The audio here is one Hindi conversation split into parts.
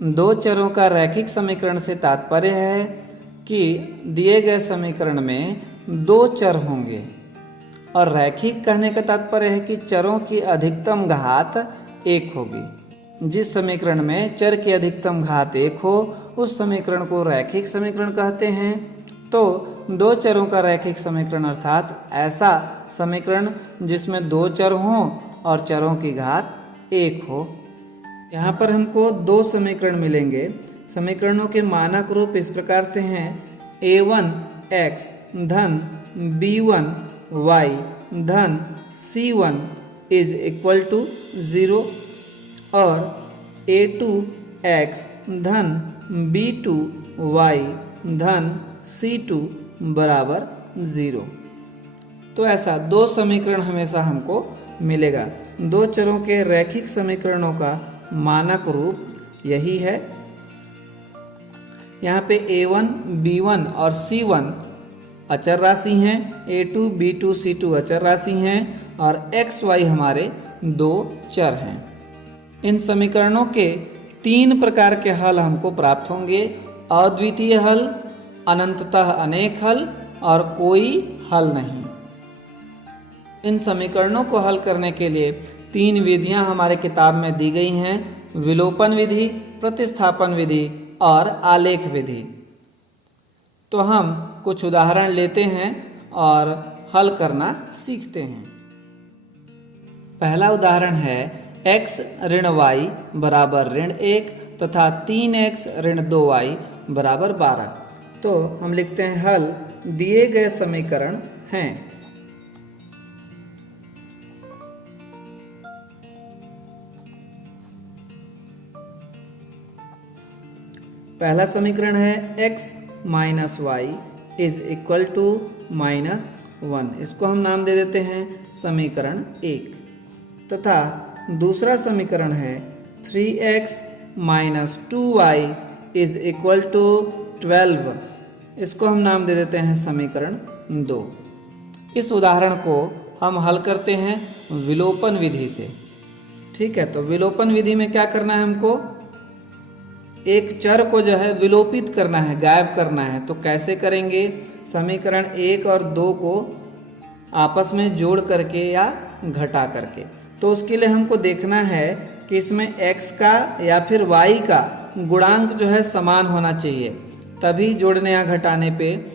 दो चरों का रैखिक समीकरण से तात्पर्य है कि दिए गए समीकरण में दो चर होंगे, और रैखिक कहने का तात्पर्य है कि चरों की अधिकतम घात एक होगी। जिस समीकरण में चर की अधिकतम घात एक हो उस समीकरण को रैखिक समीकरण कहते हैं। तो दो चरों का रैखिक समीकरण अर्थात ऐसा समीकरण जिसमें दो चर हों और चरों की घात एक हो। यहाँ पर हमको दो समीकरण मिलेंगे। समीकरणों के मानक रूप इस प्रकार से हैं: a1x धन b1y धन c1 इज इक्वल टू 0 और a2x धन b2y धन c2 बराबर 0। तो ऐसा दो समीकरण हमेशा हमको मिलेगा। दो चरों के रैखिक समीकरणों का मानक रूप यही है। यहाँ पे a1, b1 और c1 अचर राशि हैं, a2, b2, c2 अचर राशि हैं और x, y हमारे दो चर हैं। इन समीकरणों के तीन प्रकार के हल हमको प्राप्त होंगे: अद्वितीय हल, अनंततः अनेक हल और कोई हल नहीं। इन समीकरणों को हल करने के लिए तीन विधियां हमारे किताब में दी गई हैं: विलोपन विधि, प्रतिस्थापन विधि और आलेख विधि। तो हम कुछ उदाहरण लेते हैं और हल करना सीखते हैं। पहला उदाहरण है x ऋण y बराबर ऋण 1 तथा 3x ऋण 2y बराबर 12। तो हम लिखते हैं हल दिए गए समीकरण हैं। पहला समीकरण है x minus Y is equal to -1। इसको हम नाम दे देते हैं समीकरण 1। तथा दूसरा समीकरण है 3x minus 2y is equal to 12। इसको हम नाम दे देते हैं समीकरण 2। इस उदाहरण को हम हल करते हैं विलोपन विधि से। ठीक है, तो विलोपन विधि में क्या करना है, हमको एक चर को जो है विलोपित करना है, गायब करना है। तो कैसे करेंगे? समीकरण 1 और 2 को आपस में जोड़ करके या घटा करके। तो उसके लिए हमको देखना है कि इसमें x का या फिर y का गुणांक जो है समान होना चाहिए, तभी जोड़ने या घटाने पे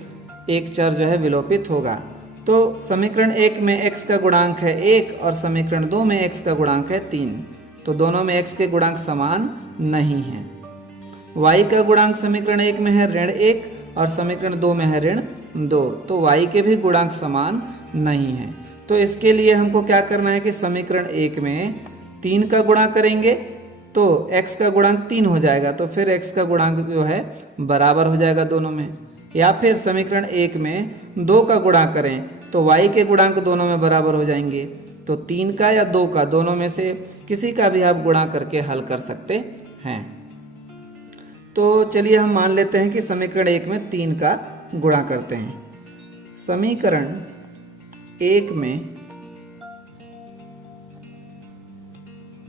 एक चर जो है विलोपित होगा। तो समीकरण 1 में x का गुणांक है 1 और समीकरण 2 में x का गुणांक है 3। तो दोनों में x के गुणांक समान नहीं हैं। y का गुणांक समीकरण 1 में है ऋण 1 और समीकरण 2 में है ऋण 2। तो y के भी गुणांक समान नहीं है। तो इसके लिए हमको क्या करना है कि समीकरण 1 में 3 का गुणा करेंगे तो x का गुणांक 3 हो जाएगा, तो फिर x का गुणांक जो है बराबर हो जाएगा दोनों में। या फिर समीकरण 1 में 2 का गुणा करें तो y के गुणांक दोनों में बराबर हो जाएंगे। तो 3 का या 2 का, दोनों में से किसी का भी आप गुणा करके हल कर सकते हैं। तो चलिए हम मान लेते हैं कि समीकरण 1 में 3 का गुणा करते हैं। समीकरण 1 में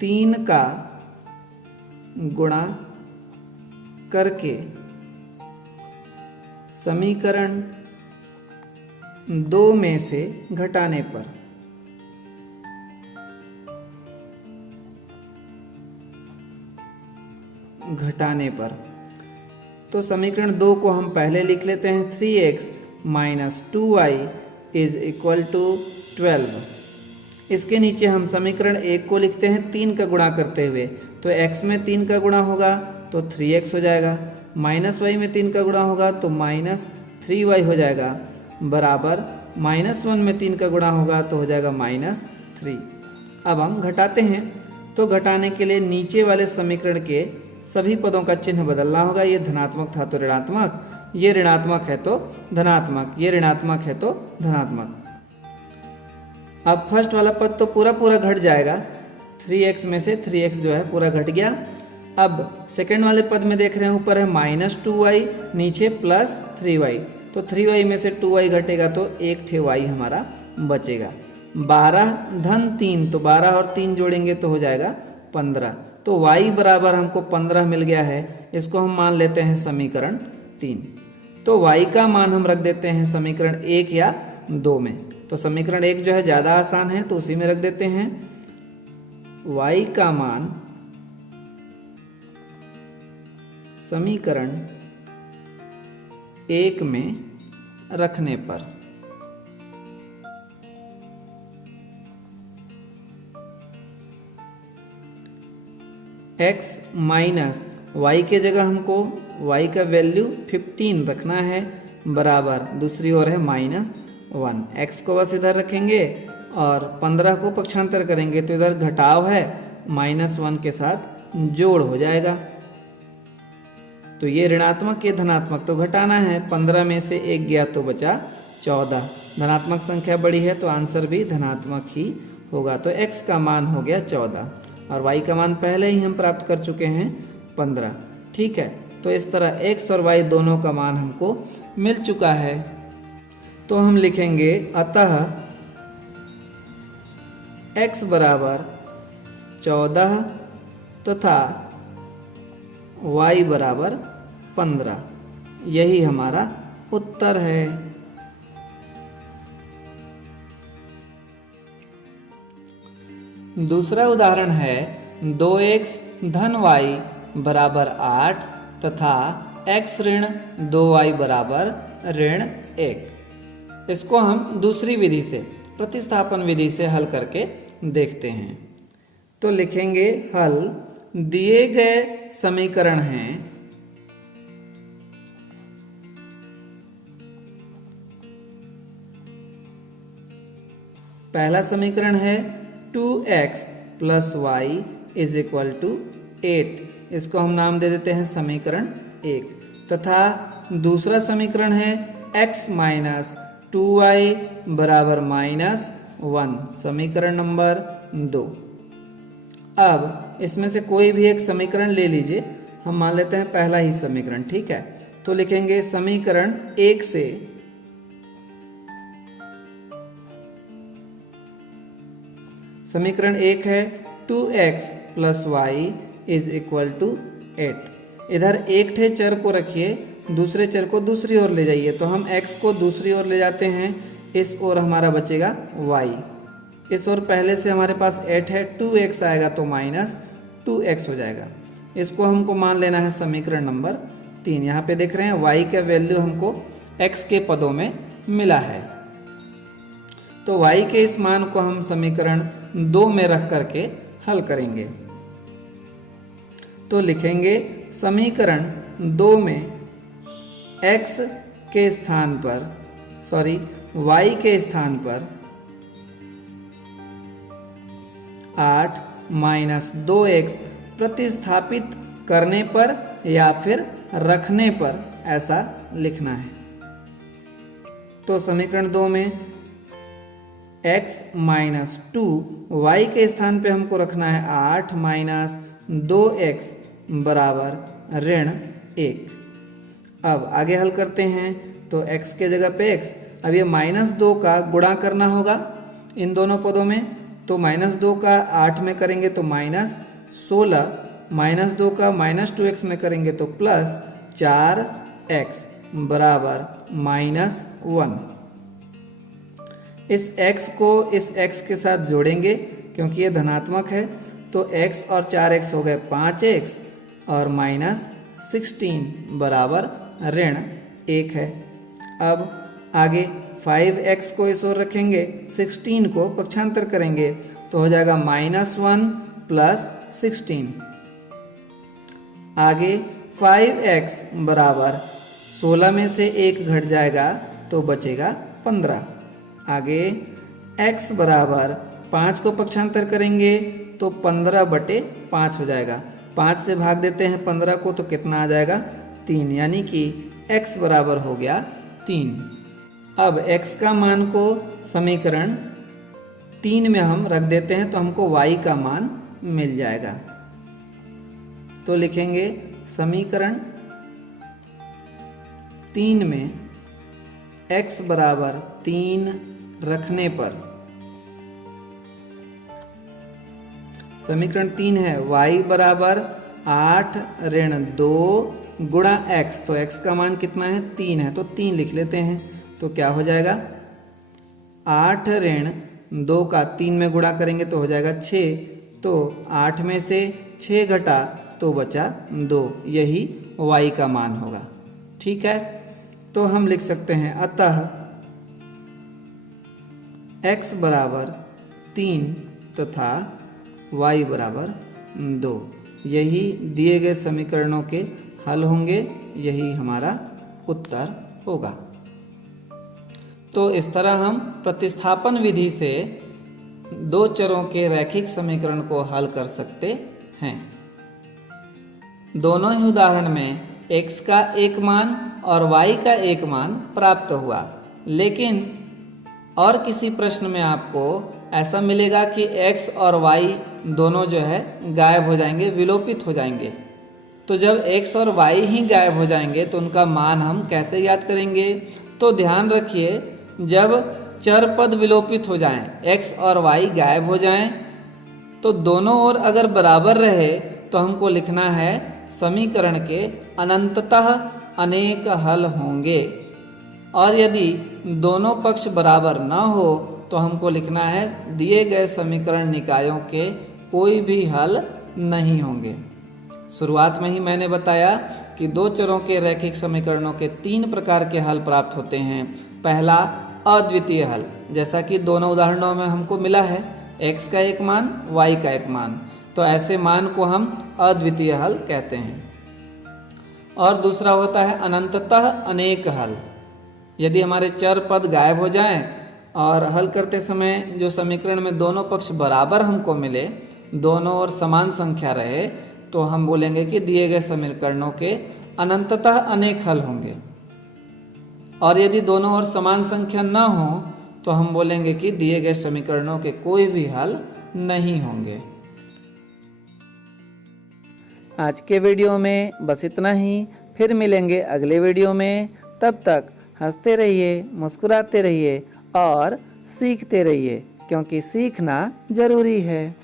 3 का गुणा करके समीकरण 2 में से घटाने पर तो समीकरण 2 को हम पहले लिख लेते हैं 3x minus 2y is equal to 12। इसके नीचे हम समीकरण 1 को लिखते हैं 3 का गुणा करते हुए। तो x में 3 का गुणा होगा तो 3x हो जाएगा, माइनस y में 3 का गुणा होगा तो माइनस 3y हो जाएगा, बराबर -1 में 3 का गुणा होगा तो हो जाएगा -3। अब हम घटाते हैं। तो घटाने के लिए नीचे वाले समीकरण के सभी पदों का चिन्ह बदलना होगा। ये धनात्मक था तो ऋणात्मक, ये ऋणात्मक है तो धनात्मक, ये ऋणात्मक है तो धनात्मक। अब फर्स्ट वाला पद तो पूरा घट जाएगा, 3x में से 3x जो है पूरा घट गया। अब सेकेंड वाले पद में देख रहे हैं ऊपर है -2y, नीचे +3y। तो 3y में से 2y घटेगा तो एक ठे y हमारा बचेगा। 12 धन 3, तो 12 और 3 जोड़ेंगे तो हो जाएगा 15। तो y बराबर हमको 15 मिल गया है, इसको हम मान लेते हैं समीकरण 3। तो y का मान हम रख देते हैं समीकरण 1 या 2 में। तो समीकरण 1 जो है ज़्यादा आसान है तो उसी में रख देते हैं। y का मान समीकरण 1 में रखने पर x माइनस वाई के जगह हमको y का वैल्यू 15 रखना है, बराबर दूसरी ओर है -1। x को बस इधर रखेंगे और 15 को पक्षांतर करेंगे तो इधर घटाव है, -1 के साथ जोड़ हो जाएगा। तो ये ऋणात्मक ये धनात्मक तो घटाना है, 15 में से 1 गया तो बचा 14। धनात्मक संख्या बड़ी है तो आंसर भी धनात्मक ही होगा। तो x का मान हो गया 14 और y का मान पहले ही हम प्राप्त कर चुके हैं 15। ठीक है, तो इस तरह x और y दोनों का मान हमको मिल चुका है। तो हम लिखेंगे अतः x बराबर 14 तथा y बराबर 15, यही हमारा उत्तर है। दूसरा उदाहरण है 2x धन y बराबर 8 तथा x ऋण 2y बराबर ऋण 1। इसको हम दूसरी विधि से, प्रतिस्थापन विधि से हल करके देखते हैं। तो लिखेंगे हल। दिए गए समीकरण हैं पहला समीकरण है 2x plus Y is equal to 8, इसको हम नाम दे देते हैं समीकरण 1। तथा दूसरा समीकरण है x माइनस 2y बराबर -1, समीकरण नंबर 2। अब इसमें से कोई भी एक समीकरण ले लीजिए, हम मान लेते हैं पहला ही समीकरण। ठीक है, तो लिखेंगे समीकरण 1 से समीकरण 1 है 2x plus Y is equal to 8। इधर एक ठे चर को रखिए, दूसरे चर को दूसरी ओर ले जाइए। तो हम x को दूसरी ओर ले जाते हैं, इस ओर हमारा बचेगा y। इस ओर पहले से हमारे पास 8 है, 2x आएगा तो -2x हो जाएगा। इसको हमको मान लेना है समीकरण नंबर 3। यहाँ पे देख रहे हैं y का वैल्यू हमको x के पदों में मिला है। तो y के इस मान को हम समीकरण 2 में रख करके हल करेंगे। तो लिखेंगे समीकरण 2 में x के स्थान पर y के स्थान पर 8 माइनस 2x प्रतिस्थापित करने पर या फिर रखने पर ऐसा लिखना है। तो समीकरण 2 में x माइनस 2, y के स्थान पे हमको रखना है 8 माइनस 2x बराबर ऋण 1। अब आगे हल करते हैं। तो x के जगह पे x, अब ये -2 का गुणा करना होगा इन दोनों पदों में। तो -2 का 8 में करेंगे तो -16, -2 का -2x में करेंगे तो +4x बराबर -1। इस x को इस x के साथ जोड़ेंगे क्योंकि ये धनात्मक है। तो x और 4x हो गए 5x और -16 बराबर ऋण 1 है। अब आगे 5x को इस ओर रखेंगे, 16 को पक्षांतर करेंगे तो हो जाएगा -1 प्लस 16। आगे 5x बराबर 16 में से 1 घट जाएगा तो बचेगा 15। आगे x बराबर 5 को पक्षांतर करेंगे तो 15/5 हो जाएगा। 5 से भाग देते हैं 15 को तो कितना आ जाएगा 3, यानी कि x बराबर हो गया 3। अब x का मान को समीकरण 3 में हम रख देते हैं तो हमको y का मान मिल जाएगा। तो लिखेंगे समीकरण 3 में x बराबर 3 रखने पर समीकरण 3 है y बराबर 8 ऋण 2 गुणा x। तो x का मान कितना है 3 है, तो 3 लिख लेते हैं। तो क्या हो जाएगा 8 ऋण 2 का 3 में गुणा करेंगे तो हो जाएगा 6। तो 8 में से 6 घटा तो बचा 2, यही y का मान होगा। ठीक है, तो हम लिख सकते हैं अतः x बराबर 3 तथा y बराबर 2, यही दिए गए समीकरणों के हल होंगे, यही हमारा उत्तर होगा। तो इस तरह हम प्रतिस्थापन विधि से दो चरों के रैखिक समीकरण को हल कर सकते हैं। दोनों ही उदाहरण में x का एक मान और y का एक मान प्राप्त हुआ, लेकिन और किसी प्रश्न में आपको ऐसा मिलेगा कि x और y दोनों जो है गायब हो जाएंगे, विलोपित हो जाएंगे। तो जब x और y ही गायब हो जाएंगे तो उनका मान हम कैसे ज्ञात करेंगे? तो ध्यान रखिए, जब चर पद विलोपित हो जाएं, x और y गायब हो जाएं, तो दोनों ओर अगर बराबर रहे तो हमको लिखना है समीकरण के अनंततः अनेक हल होंगे, और यदि दोनों पक्ष बराबर न हो तो हमको लिखना है दिए गए समीकरण निकायों के कोई भी हल नहीं होंगे। शुरुआत में ही मैंने बताया कि दो चरों के रैखिक समीकरणों के 3 प्रकार के हल प्राप्त होते हैं। पहला अद्वितीय हल, जैसा कि दोनों उदाहरणों में हमको मिला है, x का एक मान y का एक मान, तो ऐसे मान को हम अद्वितीय हल कहते हैं। और दूसरा होता है अनंततः अनेक हल। यदि हमारे चर पद गायब हो जाएं और हल करते समय जो समीकरण में दोनों पक्ष बराबर हमको मिले, दोनों ओर समान संख्या रहे, तो हम बोलेंगे कि दिए गए समीकरणों के अनंततः अनेक हल होंगे। और यदि दोनों ओर समान संख्या न हो तो हम बोलेंगे कि दिए गए समीकरणों के कोई भी हल नहीं होंगे। आज के वीडियो में बस इतना ही, फिर मिलेंगे अगले वीडियो में। तब तक हंसते रहिए, मुस्कुराते रहिए और सीखते रहिए, क्योंकि सीखना जरूरी है।